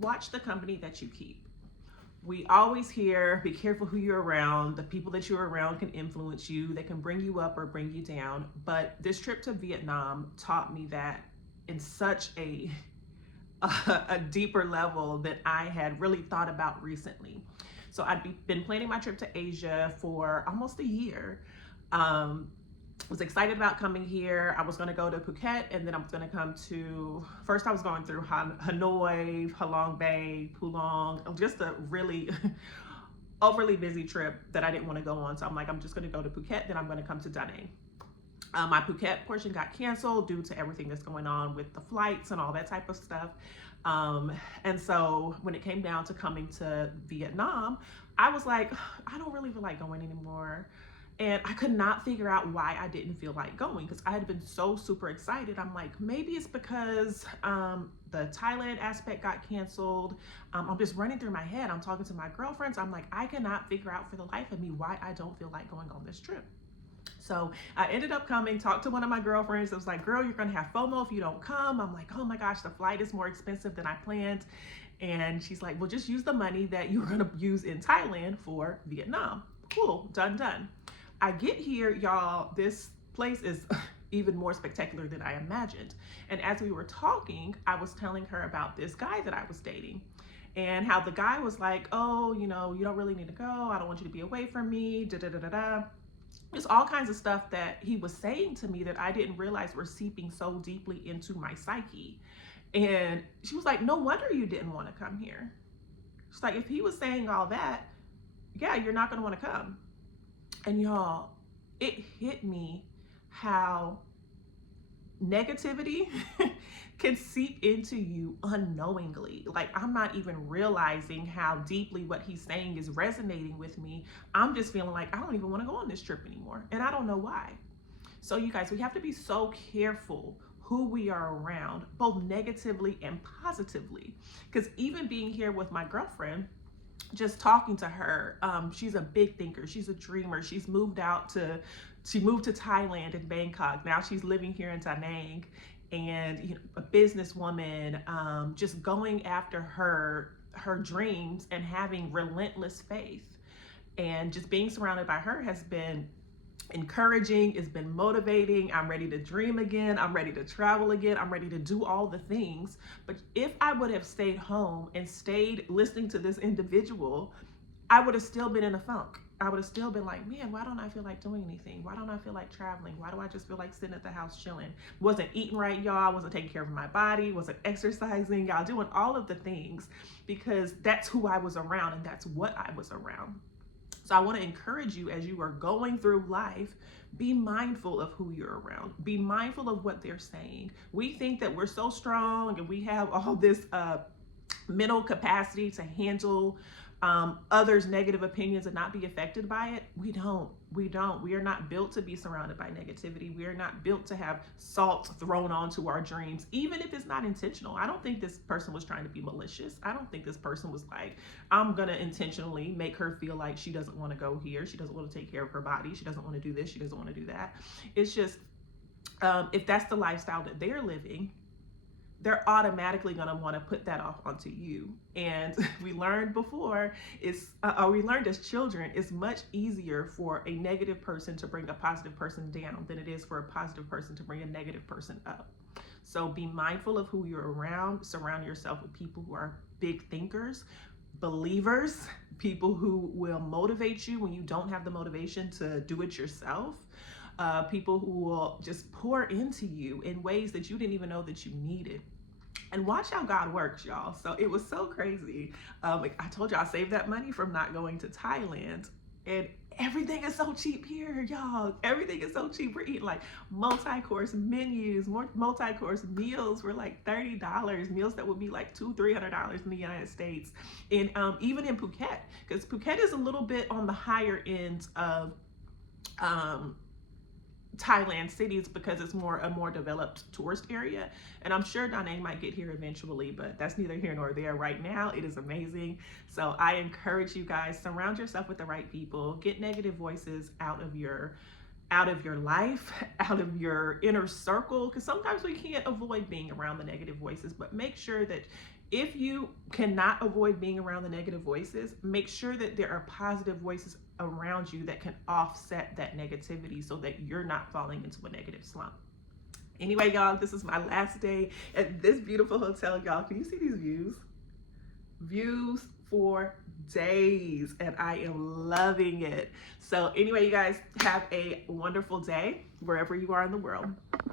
watch the company that you keep. We always hear, be careful who you're around. The people that you're around can influence you, they can bring you up or bring you down. But this trip to Vietnam taught me that in such a deeper level that I had really thought about recently. So been planning my trip to Asia for almost a year. Was excited about coming here. I was going to go to Phuket, and then I was going to come to, first I was going through Hanoi, Halong Bay, Pulong, just a really overly busy trip that I didn't want to go on. So I'm like, I'm just going to go to Phuket, then I'm going to come to Da Nang. My Phuket portion got canceled due to everything that's going on with the flights and all that type of stuff. And so when it came down to coming to Vietnam, I was like, I don't really feel like going anymore. And I could not figure out why I didn't feel like going, because I had been so super excited. I'm like, maybe it's because the Thailand aspect got canceled. I'm just running through my head. I'm talking to my girlfriends. I'm like, I cannot figure out for the life of me why I don't feel like going on this trip. So I ended up coming, talked to one of my girlfriends. I was like, girl, you're going to have FOMO if you don't come. I'm like, oh my gosh, the flight is more expensive than I planned. And she's like, well, just use the money that you were going to use in Thailand for Vietnam. Cool, done. I get here, y'all, this place is even more spectacular than I imagined. And as we were talking, I was telling her about this guy that I was dating, and how the guy was like, oh, you don't really need to go. I don't want you to be away from me, da-da-da-da-da. There's all kinds of stuff that he was saying to me that I didn't realize were seeping so deeply into my psyche. And she was like, no wonder you didn't want to come here. She's like, if he was saying all that, yeah, you're not going to want to come. And y'all, it hit me how negativity can seep into you unknowingly. Like, I'm not even realizing how deeply what he's saying is resonating with me. I'm just feeling like I don't even want to go on this trip anymore. And I don't know why. So you guys, we have to be so careful who we are around, both negatively and positively. Because even being here with my girlfriend, just talking to her, she's a big thinker, she's a dreamer. She moved to Thailand and Bangkok. Now she's living here in Da Nang, and a businesswoman, just going after her dreams and having relentless faith. And just being surrounded by her has been encouraging, it's been motivating. I'm ready to dream again, I'm ready to travel again, I'm ready to do all the things. But if I would have stayed home and stayed listening to this individual, I would have still been in a funk. I would have still been like, man, why don't I feel like doing anything? Why don't I feel like traveling? Why do I just feel like sitting at the house chilling? Wasn't eating right, y'all. Wasn't taking care of my body. Wasn't exercising, y'all. Doing all of the things because that's who I was around and that's what I was around. So I want to encourage you, as you are going through life, be mindful of who you're around. Be mindful of what they're saying. We think that we're so strong and we have all this mental capacity to handle others' negative opinions and not be affected by it. We don't. We are not built to be surrounded by negativity. We are not built to have salt thrown onto our dreams, even if it's not intentional. I don't think this person was trying to be malicious. I don't think this person was like, I'm going to intentionally make her feel like she doesn't want to go here. She doesn't want to take care of her body. She doesn't want to do this. She doesn't want to do that. It's just, if that's the lifestyle that they're living, they're automatically going to want to put that off onto you. And we learned before, we learned as children, it's much easier for a negative person to bring a positive person down than it is for a positive person to bring a negative person up. So be mindful of who you're around. Surround yourself with people who are big thinkers, believers, people who will motivate you when you don't have the motivation to do it yourself. People who will just pour into you in ways that you didn't even know that you needed. And watch how God works, y'all. So it was so crazy. I told you I saved that money from not going to Thailand. And everything is so cheap here, y'all. Everything is so cheap. We're eating like multi-course menus, more multi-course meals were like $30. Meals that would be like $200-$300 in the United States. And even in Phuket, because Phuket is a little bit on the higher end of Thailand cities because it's a more developed tourist area. And I'm sure Da Nang might get here eventually, but that's neither here nor there. Right now, it is amazing. So I encourage you guys, surround yourself with the right people, get negative voices out of your out of your life, out of your inner circle, because sometimes we can't avoid being around the negative voices, but make sure that if you cannot avoid being around the negative voices, make sure that there are positive voices around you that can offset that negativity so that you're not falling into a negative slump. Anyway, y'all, this is my last day at this beautiful hotel. Y'all, can you see these views? Views for days, and I am loving it. So anyway, you guys, have a wonderful day wherever you are in the world.